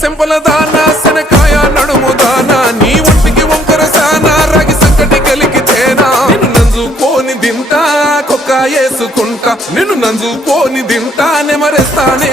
సెంపల దానా శనకాయ నడుము దానా నీ ఒంటికి వంకర సానా రాగి సంకటి కలిగితేనా నిన్ను నంజుకోని దింటా కొక్క వేసుకుంటా నిన్ను నంజుకోని దింటా నెమరేస్తానే